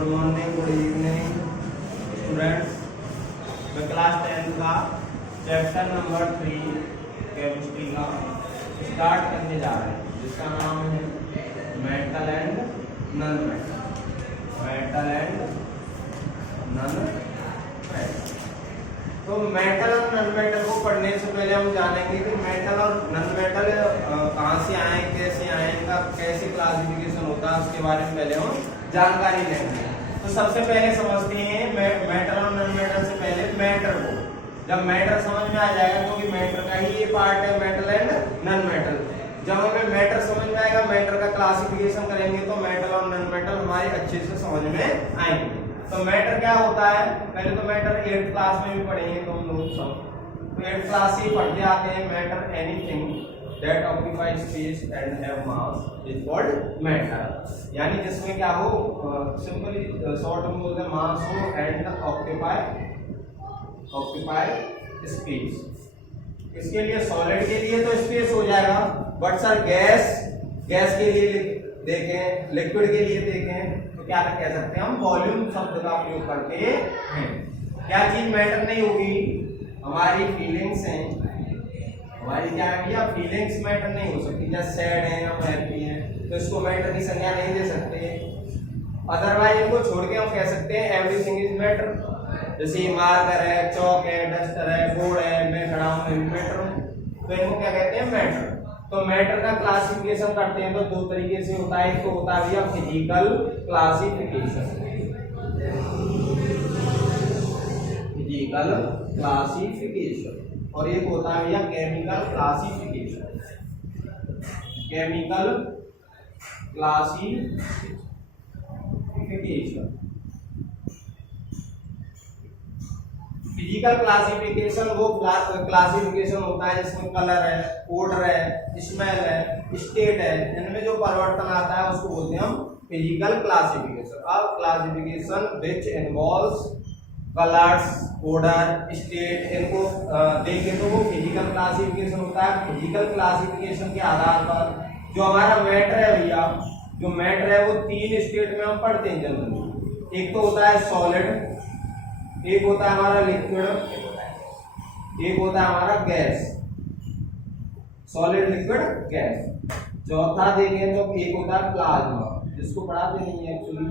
Good morning, good evening students. मैं class 10 का chapter number 3 chemistry का स्टार्ट करने जा रहे हैं, जिसका नाम है metal and non metal. Metal and non metal. तो मेटल और नॉन मेटल को पढ़ने से पहले हम जानेंगे कि मेटल और नॉन मेटल कहाँ से आए, कैसे आए, इनका कैसे क्लासिफिकेशन होता है, उसके बारे में पहले हम जानकारी लेंगे। तो सबसे पहले समझते हैं मेटल और नॉन मेटल से पहले मैटर को। जब मैटर समझ में आ जाएगा, क्योंकि मैटर का ही ये पार्ट है मेटल एंड नॉन मेटल। जब हमें मैटर समझ में आएगा, मैटर का क्लासिफिकेशन करेंगे तो मेटल और नॉन मेटल हमारे अच्छे से समझ में आएंगे। तो मैटर क्या होता है, पहले तो मैटर 8th क्लास में भी पढ़ेंगे तुम लोग सब। तो 8th क्लास से पढ़ते आते हैं matter anything that occupies space and have mass is called matter। यानी जिसमें क्या हो, सिंपली शॉर्ट में बोलते हैं मास हो एंड ऑक्यूपाई स्पेस। इसके लिए सॉलिड के लिए तो स्पेस हो जाएगा, बट सर गैस के लिए देखें, लिक्विड के लिए देखें तो क्या कह सकते हैं हम, वॉल्यूम शब्द का उपयोग करते हैं। क्या चीज मैटर नहीं होगी, हमारी फीलिंग्स हैं। हमारी क्या है भैया, फीलिंग्स मैटर नहीं हो सकती। जैसे सैड है या हैप्पी है तो इसको मैटर की संज्ञा नहीं दे सकते। अदरवाइज इनको छोड़ के हम कह सकते हैं एवरीथिंग इज मैटर। जैसे मार्कर है, चौक है, डस्टर है, बोर्ड है, मैं खड़ा हूं, मैं मैटर हूं, तो इनको क्या कहते हैं, मैटर। तो मैटर का क्लासिफिकेशन करते हैं तो दो तरीके से होता है। एक तो होता है भैया फिजिकल क्लासिफिकेशन, फिजिकल क्लासिफिकेशन, और एक होता है भैया chemical classification. Chemical classification, physical classification वो क्लासिफिकेशन होता है जिसमें कलर है, ऑर्डर है, स्मेल है, स्टेट है, इनमें जो परिवर्तन आता है उसको बोलते हैं हम फिजिकल क्लासिफिकेशन। अब classification which involves colours, order, state, इनको देखें तो वो फिजिकल क्लासिफिकेशन होता है। फिजिकल क्लासिफिकेशन के आधार पर जो हमारा मैटर है भैया, जो मैटर है वो 3 स्टेट में हम पढ़ते हैं जनरली। एक तो होता है सॉलिड, एक होता है हमारा लिक्विड, एक होता है हमारा गैस। Solid, liquid, gas. चौथा देखें तो एक होता है प्लाज्मा, जिसको पढ़ाते नहीं है एक्चुअली।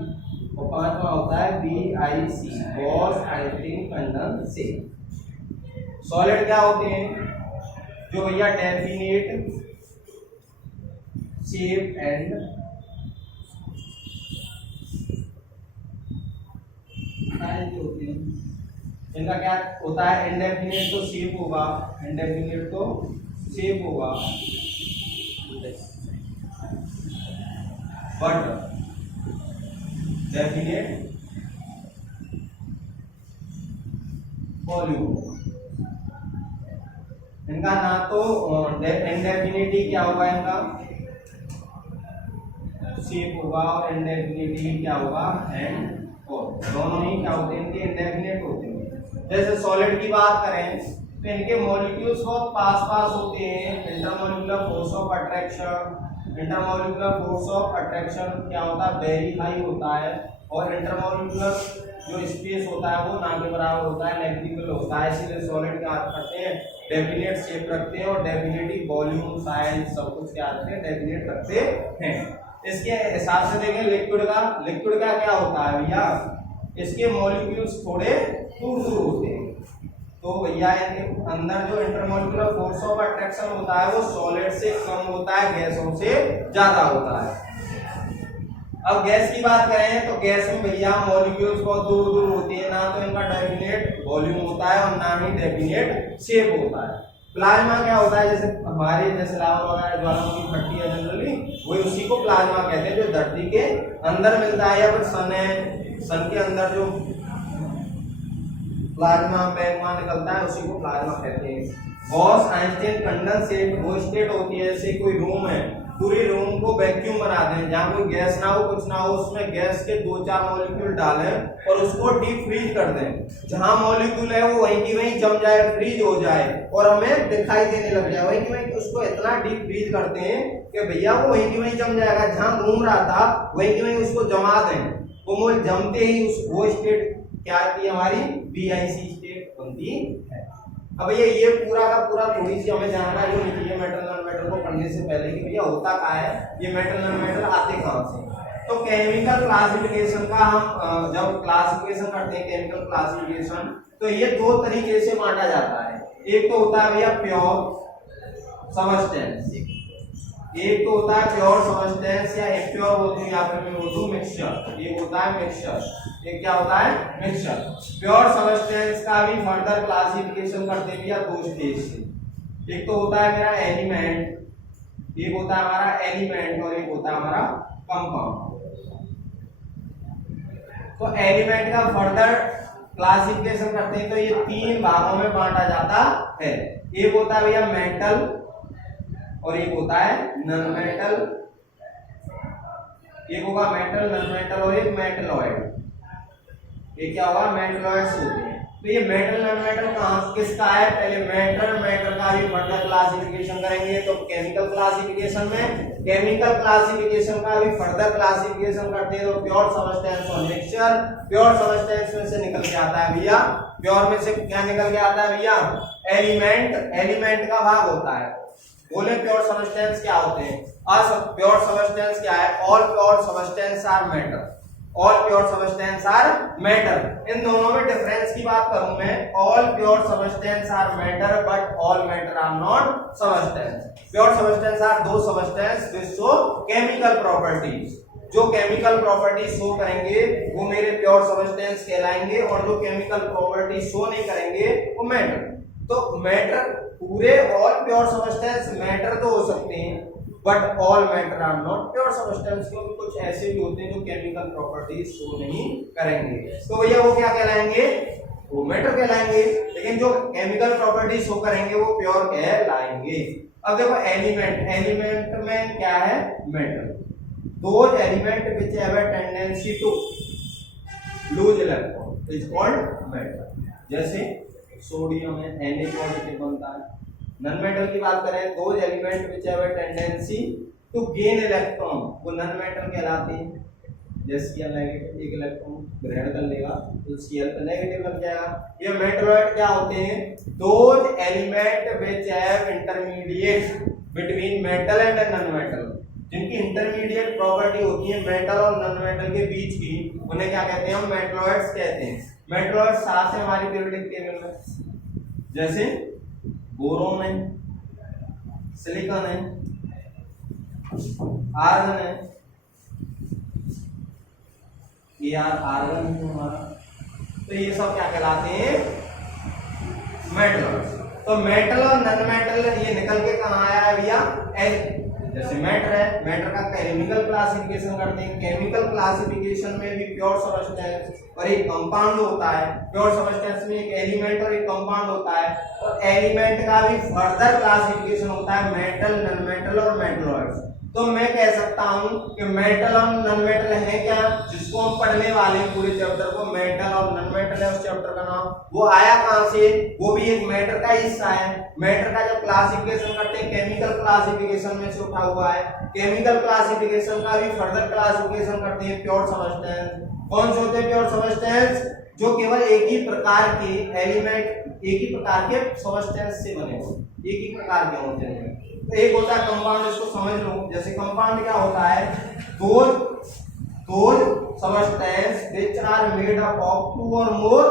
और पांचवा होता है BIC, Gauss ice cream condensate. Solid क्या होते हैं, जो भैया डेफिनेट शेप एंड होते हैं। इनका क्या होता है, इंडेफिनेट तो शेप होगा, इंडेफिनेट तो शेप होगा, बट डेफिनेट वॉल्यूम। इनका ना तो इंडेफिनिटी क्या होगा, इनका शेप होगा, और इंडेफिनिटी क्या होगा, एंड दोनों ही क्या होते हैं, इनके इंडेफिनेट होते हैं। जैसे सॉलिड की बात करें तो इनके मॉलिक्यूल्स बहुत पास होते हैं। Intermolecular force of attraction, intermolecular force of attraction क्या होता है, वेरी हाई होता है। और इंटरमॉलिक्यूलर जो स्पेस होता है वो ना के बराबर होता है, नेग्लिजिबल होता है। इसीलिए सॉलिड क्या करते हैं, डेफिनेट शेप रखते हैं, और डेफिनेटली वॉल्यूम, साइज सब कुछ क्या रखते हैं, डेफिनेट रखते हैं। इसके हिसाब से देखें लिक्विड का क्या होता है भैया, इसके मॉलिक्यूल्स थोड़े दूर होते हैं। तो भैया इनके अंदर जो इंटरमॉलिक्यूलर फोर्स ऑफ अट्रैक्शन होता है वो सॉलिड से कम होता है, गैसों से ज्यादा होता है। अब गैस की बात करें तो गैस में भैया मॉलिक्यूल्स बहुत दूर होते हैं, ना तो इनका डेफिनेट वॉल्यूम होता है और ना ही डेफिनेट शेप होता है। प्लाज्मा क्या होता है, जैसे हमारे जैसे लावा वगैरह ज्वालामुखी फटती है जनरली, वही उसी को प्लाज्मा कहते हैं, जो धरती के अंदर मिलता है। या फिर सन है, सन के अंदर जो प्लाज्मा मैग्मा निकलता है उसी को प्लाज्मा कहते हैं। गॉस आइंस्टीन कंडेंसेट वो स्टेट होती है, जैसे कोई रूम है, पूरे रूम को वैक्यूम बना दें, जहाँ कोई गैस ना हो, कुछ ना हो, उसमें गैस के 2-4 मॉलिक्यूल डालें और उसको डीप फ्रीज कर दें। जहाँ मॉलिक्यूल है वो वहीं की वहीं जम जाए, फ्रीज हो जाए और हमें दिखाई देने लग जाए, वहीं की वहीं उसको इतना डीप फ्रीज करते हैं कि भैया वो वहीं की वहीं जम जाएगा। जहाँ घूम रहा था वहीं की वहीं उसको जमा दें, वो मोल जमते ही वो स्टेट क्या आती है हमारी BIC स्टेट बनती है। अब भैया ये पूरा का पूरा थोड़ी सी हमें जानना जो नहीं चाहिए मेटल नॉन मेटल को पढ़ने से पहले कि भैया होता क्या है, ये मेटल नॉन मेटल आते कहाँ से। तो केमिकल क्लासिफिकेशन का हम जब क्लासिफिकेशन करते हैं केमिकल क्लासिफिकेशन, तो ये दो तरीके से बांटा जाता है। एक तो होता है भैया प्योर सबस्टेंस, एक तो होता है प्योर सबस्टेंस या इम्प्योर बोलते हैं, यहाँ पे मैं बोलूं मिक्सचर, एक होता है मिक्सचर, एक क्या होता है मिक्सचर। प्योर सबस्टेंस का भी फर्दर क्लासिफिकेशन करते हैं भैया दो स्टेज से। एक तो होता है मेरा एलिमेंट, एक होता है हमारा एलिमेंट और एक होता है हमारा कंपाउंड। तो एलिमेंट का फर्दर क्लासिफिकेशन करते हैं तो ये तीन भागों में बांटा जाता है। एक होता है भैया मेटल और एक होता है नॉन मेटल, एक होगा मेटल नॉन मेटल और एक मेटलॉइड। ये क्या होगा मेटलॉइड्स होते हैं। तो ये मेटल नॉन मेटल कहाँ किसका है, पहले मेटल का भी फर्दर क्लासिफिकेशन करेंगे तो केमिकल क्लासिफिकेशन में, केमिकल क्लासिफिकेशन का भी फर्दर क्लासिफिकेशन करते हैं तो प्योर सबस्टेंस और मिक्सचर। प्योर सबस्टेंस में से निकल के आता है भैया, प्योर में से क्या निकल के आता है भैया एलिमेंट, एलिमेंट का भाग होता है। बोले प्योर सबस्टेंस क्या होते हैं, प्योर सबस्टेंस क्या है, all pure substance are matter, all pure substance are matter. इन दोनों में डिफरेंस की बात करूं मैं, all pure substance are matter but all matter are not substance. Pure substance are those substance which show chemical properties, जो chemical property show करेंगे वो मेरे प्योर सबस्टेंस कहलाएंगे और जो केमिकल प्रॉपर्टी शो नहीं करेंगे वो मैटर। तो मैटर पूरे ऑल प्योर सबस्टेंस मैटर तो हो सकते हैं but all matter are not pure substance, क्योंकि कुछ ऐसे भी होते हैं जो केमिकल प्रॉपर्टीज शो नहीं करेंगे। तो भैया वो क्या कहलाएंगे, वो मैटर कहलाएंगे, लेकिन जो केमिकल प्रॉपर्टीज शो करेंगे वो प्योर कहलाएंगे। अब देखो एलिमेंट, एलिमेंट में क्या है metal, those element which have a tendency to lose electron is called metal. जैसे सोडियम है Na पॉजिटिव बनता है। नॉन मेटल की बात करें, those element which have a tendency to gain electron वो नॉन मेटल कहलाते हैं। जैसे Cl नेगेटिव एक इलेक्ट्रॉन ग्रहण कर लेगा तो Cl पे नेगेटिव लग जाएगा। ये मेटलॉइड क्या होते हैं, those element which have intermediate between metal and non metal, जिनकी इंटरमीडिएट प्रॉपर्टी होती है मेटल और नॉन मेटल के बीच की, उन्हें क्या कहते हैं, हम मेटलॉइड्स कहते हैं। मेटलॉइड साथ है हमारी पीरियोडिक टेबल में, जैसे बोरोन है, सिलिकॉन है, आर्गन है, ये आर्गन है हमारा। तो ये सब क्या कहलाते हैं मेटलॉइड्स। तो मेटल और नॉन मेटल ये निकल के कहाँ आया है भैया, जैसे मैटर है, मैटर का केमिकल क्लासिफिकेशन करते हैं, केमिकल क्लासिफिकेशन में भी प्योर सबस्टेंस और एक कंपाउंड होता है। प्योर सबस्टेंस में एक एलिमेंट और एक कंपाउंड होता है, और एलिमेंट का भी फर्दर क्लासिफिकेशन होता है मेटल नॉन मेटल और मेटलॉइड्स। तो मैं कह सकता हूं कि मेटल और नॉन मेटल है क्या, जिसको हम पढ़ने वाले हैं पूरे चैप्टर को, मेटल और नॉन मेटल है उस चैप्टर का नाम। वो आया कहां से, वो भी एक मैटर का हिस्सा है। मैटर का जब क्लासिफिकेशन करते हैं केमिकल क्लासिफिकेशन में से उठा हुआ है। केमिकल क्लासिफिकेशन का भी फर्दर क्लासिफिकेशन करते हैं प्योर सबस्टेंस। कौन से होते हैं प्योर सबस्टेंस, जो केवल एक ही प्रकार के एलिमेंट, एक ही प्रकार के सबस्टेंस से बने हो, एक ही प्रकार के होते हैं। तो एक होता है कंपाउंड, इसको समझ लो। जैसे कंपाउंड क्या होता है, those substance which are made up of two or more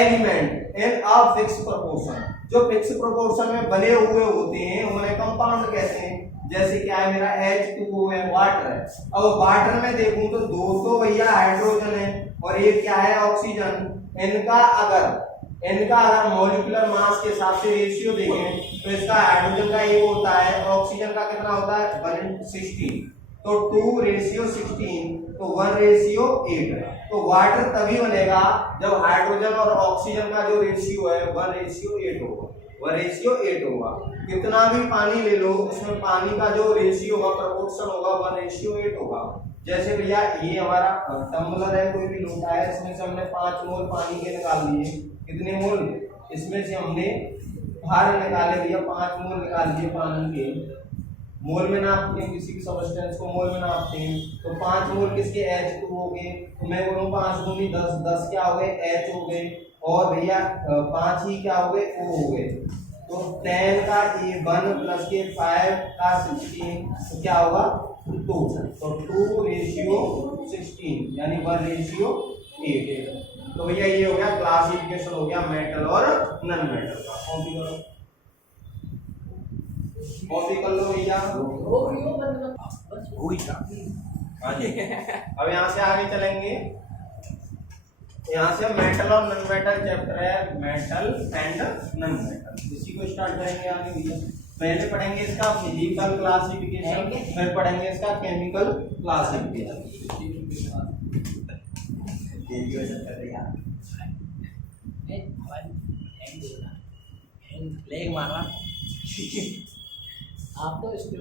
element in a fix proportion, जो फिक्स प्रोपोर्शन में बने हुए होते हैं उन्हें कंपाउंड कहते हैं। जैसे क्या है मेरा H2O है, वाटर है। अब वाटर में देखूं तो दो तो भैया हाइड्रोजन है और एक क्या है ऑक्सीजन। इनका अगर मॉलिक्यूलर मास के हिसाब से रेशियो देखें तो इसका हाइड्रोजन का एक होता है, ऑक्सीजन का कितना होता है 1:16, तो 2:16, तो 1:8। तो वाटर तभी बनेगा जब हाइड्रोजन और ऑक्सीजन का जो रेशियो है 1:8 होगा, 1:8 होगा। कितना भी पानी ले लो उसमें पानी का जो रेशियो होगा, प्रोपोर्शन होगा 1:8 होगा। जैसे भैया ये हमारा टम्बलर है, कोई भी लोटा है, इसमें से हमने 5 मोल पानी के निकाल लिए। कितने मोल, इसमें से हमने बाहर निकाले भैया 5 मोल निकाल दिए पानी के। मोल में नापते हैं, किसी भी सब्सटेंस को मोल में नापते हैं। तो 5 मोल किसके H2 हो गए, तो मैं बोलूँ 5 दूनी 10, 10 क्या हो गए H हो गए, और भैया 5 ही क्या हो गए O हो गए। तो 10 का 1 प्लस के 5 का 16 तो क्या होगा 2, तो 2:16 यानी 1:8। तो भैया ये हो गया क्लासिफिकेशन हो गया मेटल और नॉन मेटल का। कॉपी कर लो भैया। अब यहाँ से आगे चलेंगे, यहाँ से मेटल और नॉन मेटल चैप्टर है, मेटल एंड नॉन मेटल, इसी को स्टार्ट करेंगे आगे भैया। पहले पढ़ेंगे इसका फिजिकल क्लासिफिकेशन, फिर पढ़ेंगे इसका केमिकल क्लासिफिकेशन। लेग मारना आप तो इसको